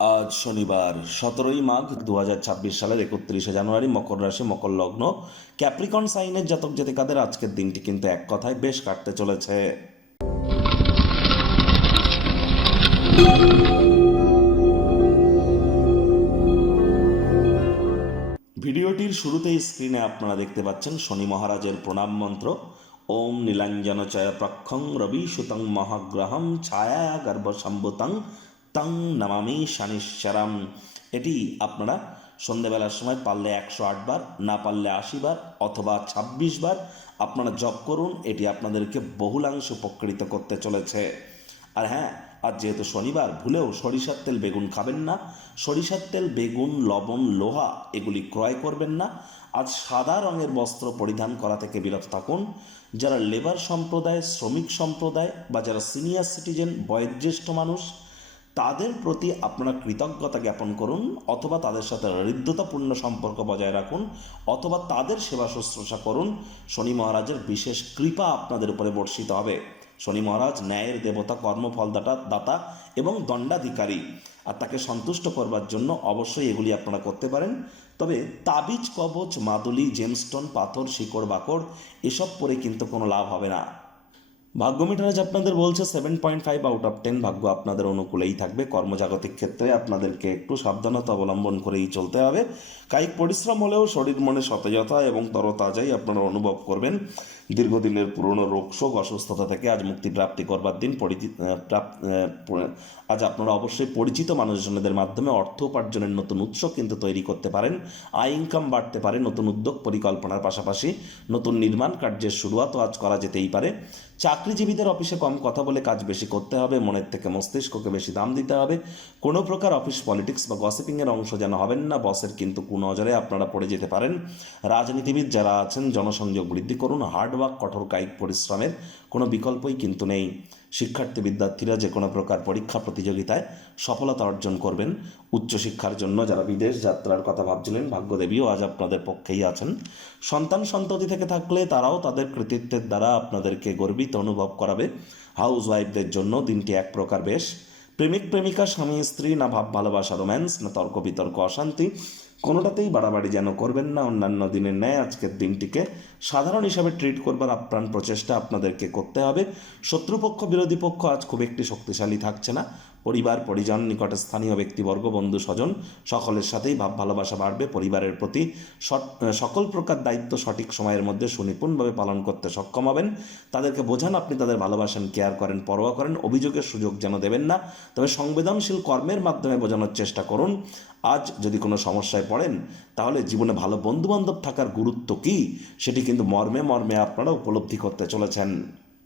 আজ শনিবার 17ই মাঘ 2026 সালের 31শে জানুয়ারি, মকর রাশি, মকর লগ্ন, ক্যাপ্রিকন সাইনের জাতক জাতিকাদের আজকের দিনটি কিন্তু এক কথায় বেশ কাটতে চলেছে। ভিডিওটির শুরুতেই স্ক্রিনে আপনারা দেখতে পাচ্ছেন শনি মহারাজের প্রণাম মন্ত্র। ওম নীলাঞ্জন চয় প্রক্ষং রবি সুতং মহাগ্রহম ছায়া গর্ভসম্ভুতং তং নমামি শনিশ্চরম। এটি আপনারা সন্ধেবেলার সময় পারলে 108 বার, না পারলে 80 বার অথবা 26 বার আপনারা জপ করুন। এটি আপনাদেরকে বহুলাংশে উপকৃত করতে চলেছে। আর হ্যাঁ, আজ যেহেতু শনিবার, ভুলেও সরিষার তেল বেগুন খাবেন না। সরিষার তেল বেগুন লবণ লোহা এগুলি ক্রয় করবেন না। আজ সাদা রঙের বস্ত্র পরিধান করা থেকে বিরত থাকুন। যারা লেবার সম্প্রদায়, শ্রমিক সম্প্রদায় বা যারা সিনিয়র সিটিজেন, বয়োজ্যেষ্ঠ মানুষ, তাদের প্রতি আপনারা কৃতজ্ঞতা জ্ঞাপন করুন, অথবা তাদের সাথে হৃদ্যতাপূর্ণ সম্পর্ক বজায় রাখুন, অথবা তাদের সেবা শুশ্রূষা করুন। শনি মহারাজের বিশেষ কৃপা আপনাদের উপরে বর্ষিত হবে। শনি মহারাজ ন্যায়ের দেবতা, কর্মফলদাতা দাতা এবং দণ্ডাধিকারী। আর তাকে সন্তুষ্ট করবার জন্য অবশ্যই এগুলি আপনারা করতে পারেন। তবে তাবিজ, কবচ, মাদুলি, জেমস্টোন, পাথর, শিকড় বাকড় এসব পরে কিন্তু কোনো লাভ হবে না। ভাগ্য মিটারেজ আপনাদের বলছে 7.5 আউট অফ 10। ভাগ্য আপনাদের অনুকূলেই থাকবে। কর্মজাগতিক ক্ষেত্রে আপনাদেরকে একটু সাবধানতা অবলম্বন করেই চলতে হবে। কায়িক পরিশ্রম হলেও শরীর মনে সতেজতা এবং তরতাজাই আপনারা অনুভব করবেন। দীর্ঘদিনের পুরনো রোগ শোক অসুস্থতা থেকে আজ মুক্তি প্রাপ্তি করবার দিন। আজ আপনারা অবশ্যই পরিচিত মানুষজনদের মাধ্যমে অর্থ উপার্জনের নতুন উৎস কিন্তু তৈরি করতে পারেন। আয় ইনকাম বাড়তে পারে। নতুন উদ্যোগ পরিকল্পনার পাশাপাশি নতুন নির্মাণ কার্যের শুরুয়াতও আজ করা যেতেই পারে। চাকরিজীবীদের অফিসে কম কথা বলে কাজ বেশি করতে হবে। মনের থেকে মস্তিষ্ককে বেশি দাম দিতে হবে। কোনো প্রকার অফিস পলিটিক্স বা গসিপিংয়ের অংশ যেন হবেন না। বসের কিন্তু কুনজরে আপনারা পড়ে যেতে পারেন। রাজনীতিবিদ যারা আছেন, জনসংযোগ বৃদ্ধি করুন। হার্ডওয়ার্ক, কঠোর কায়িক পরিশ্রমের কোনো বিকল্পই কিন্তু নেই। শিক্ষার্থী বিদ্যার্থীরা যে কোনো প্রকার পরীক্ষা প্রতিযোগিতায় সফলতা অর্জন করবেন। উচ্চশিক্ষার জন্য যারা বিদেশ যাত্রার কথা ভাবছিলেন, ভাগ্যদেবীও আজ আপনাদের পক্ষেই আছেন। সন্তান সন্ততি থেকে থাকলে তারাও তাদের কৃতিত্বের দ্বারা আপনাদেরকে গর্বিত অনুভব করাবে। হাউস ওয়াইফদের জন্য দিনটি এক প্রকার বেশ। প্রেমিক প্রেমিকা, স্বামী স্ত্রী, না ভাব ভালোবাসা রোম্যান্স, না তর্ক বিতর্ক অশান্তি, কোনোটাতেই বাড়াবাড়ি যেন করবেন না। অন্যান্য দিনের ন্যায় আজকের দিনটিকে সাধারণ হিসাবে ট্রিট করবার আপ্রাণ প্রচেষ্টা আপনাদেরকে করতে হবে। শত্রুপক্ষ, বিরোধী পক্ষ আজ খুব একটি শক্তিশালী থাকছে না। পরিবার, পরিজন, নিকটে স্থানীয় ব্যক্তিবর্গ, বন্ধু স্বজন সকলের সাথেই ভাব ভালোবাসা বাড়বে। পরিবারের প্রতি সকল প্রকার দায়িত্ব সঠিক সময়ের মধ্যে সুনিপুণভাবে পালন করতে সক্ষম হবেন। তাদেরকে বোঝান আপনি তাদের ভালোবাসেন, কেয়ার করেন, পরোয়া করেন। অভিযোগের সুযোগ যেন দেবেন না। তবে সংবেদনশীল কর্মের মাধ্যমে বোঝানোর চেষ্টা করুন। আজ যদি কোনো সমস্যায় পড়েন, তাহলে জীবনে ভালো বন্ধুবান্ধব থাকার গুরুত্ব কী সেটি কিন্তু মর্মে মর্মে আপনারা উপলব্ধি করতে চলেছেন।